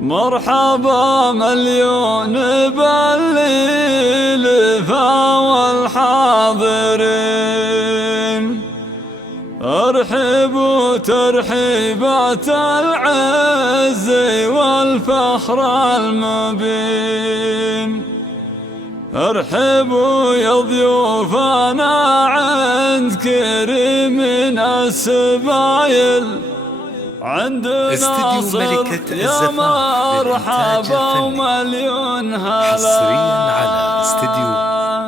مرحبا مليون بالليلفا والحاضرين، ارحبوا ترحيبات العز والفخر المبين. ارحبوا يا ضيوفنا عند كريم السبايل، عندنا استديو ملكة الزفاف مرحبا ومليون هلا. حصريا على استديو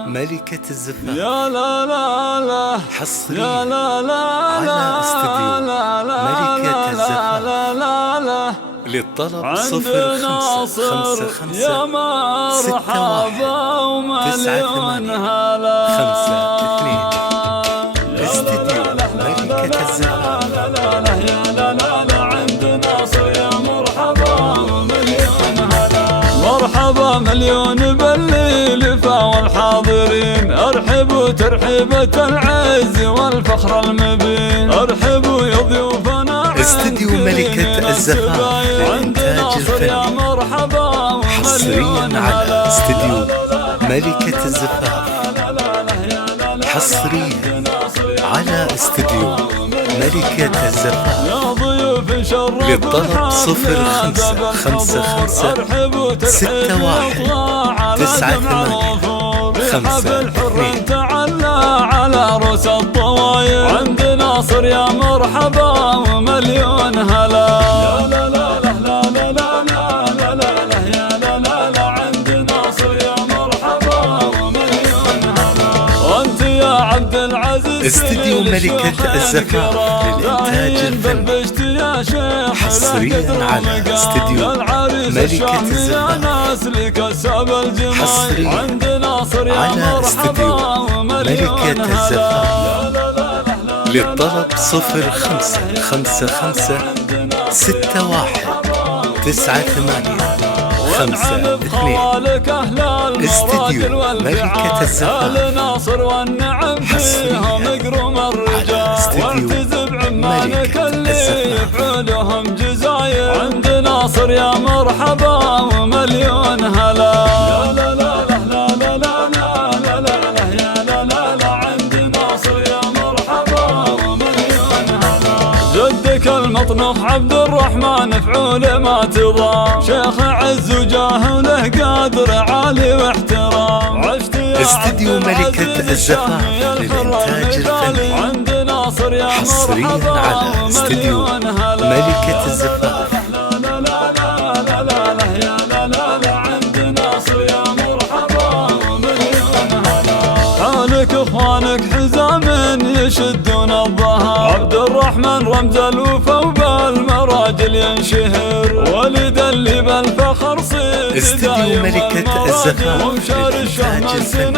ملكة الزفاف. يا لا لا لا حصريا يا لا لا على استديو ملكة الزفاف. للطلب عندنا 0555 يا مرحبا ومليون هلا. 52 استديو ملكة الزفاف. مرحبا مليون بالليلفا والحاضرين، ارحبوا ترحيبة العز والفخر المبين. ارحبوا يا ضيوفنا استديو ملكة الزفاف للإنتاج الفني. حصريا على استديو ملكة الزفاف. حصريا على استديو ملكة الزفاف. للطلب 0555 61 98 52. تعلى على رؤوس الطواير، عند ناصر يا مرحبا ومليون هلا. لا لا لا لا لا لا لا لا لا يا لا لا لا، عند ناصر يا مرحبا ومليون هلا. وانت يا عبد العزيز استديو ملكة الزفاف للإنتاج الفني. حصريا على استديو ملكة الزفاف. حصريا على استديو ملكة الزفاف. للطلب 0555 61 98 52. استديو ملكة الزفاف. حصريا على استديو ملكة الزفاف. عند ناصر يا مرحبا ومليون هلا. لا لا لا لا لا لا لا لا لا يا لا لا لا، عند ناصر يا مرحبا ومليون هلا. جدك المطنخ عبد الرحمن فعول ما تضام، شيخ عز وجاه وله قدر عالي واحترام. عشت يا استديو ملكة الزفاف للإنتاج الفني. عند ناصر يا حصريا على استديو ملكة الزفاف. حالك اخوانك حزام يشدون الظهر، عبد الرحمن رمز الوفا وبالمراجل ينشهر، ولد اللي بالفخر صيد استديو ملكة الزفاف للإنتاج الفني.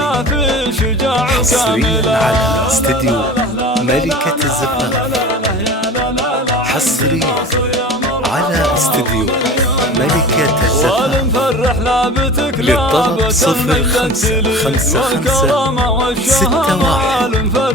حصريا على استديو ملكة الزفاف. حصريا على استديو ملكة الزفاف. للطلب 0555 61 98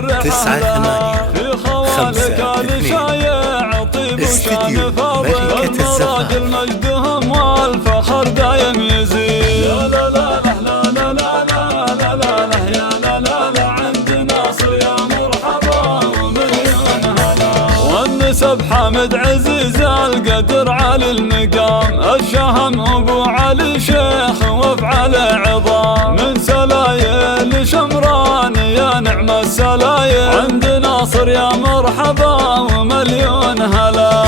52. استديو ملكة الزفاف. مجدهم والفخر دايم يزيد. لا لا لا لا لا لا لا لا لا يا لا لا لا، عند ناصر يا مرحبا ومليون هلا. والنسب حامد عزيز القدر على المقام، الشهم ابو علي شيخ وافعل عظام. من سلايل شمران يا نعم السلايل، عند ناصر يا مرحبا ومليون هلا.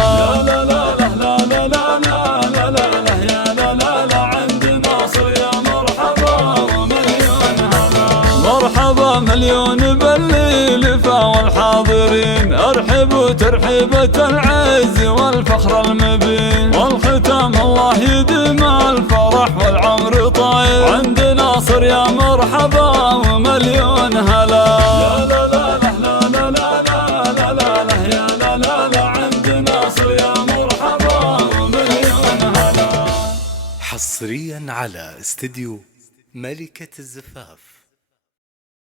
لا لا لا لا لا لا لا لا لا يا لا لا لا، عند ناصر يا مرحبا ومليون هلا. مرحبا مليون بالليلفا والحاضرين، ارحبوا ترحيبة العز والفخر المبين. والختام الله يديم الفرح والعمر طاير، عند ناصر يا مرحبا ومليون هلا. لا لا لا لا لا لا لا لا لا يا لا لا لا، عند ناصر يا مرحبا ومليون هلا. حصريا على استديو ملكة الزفاف.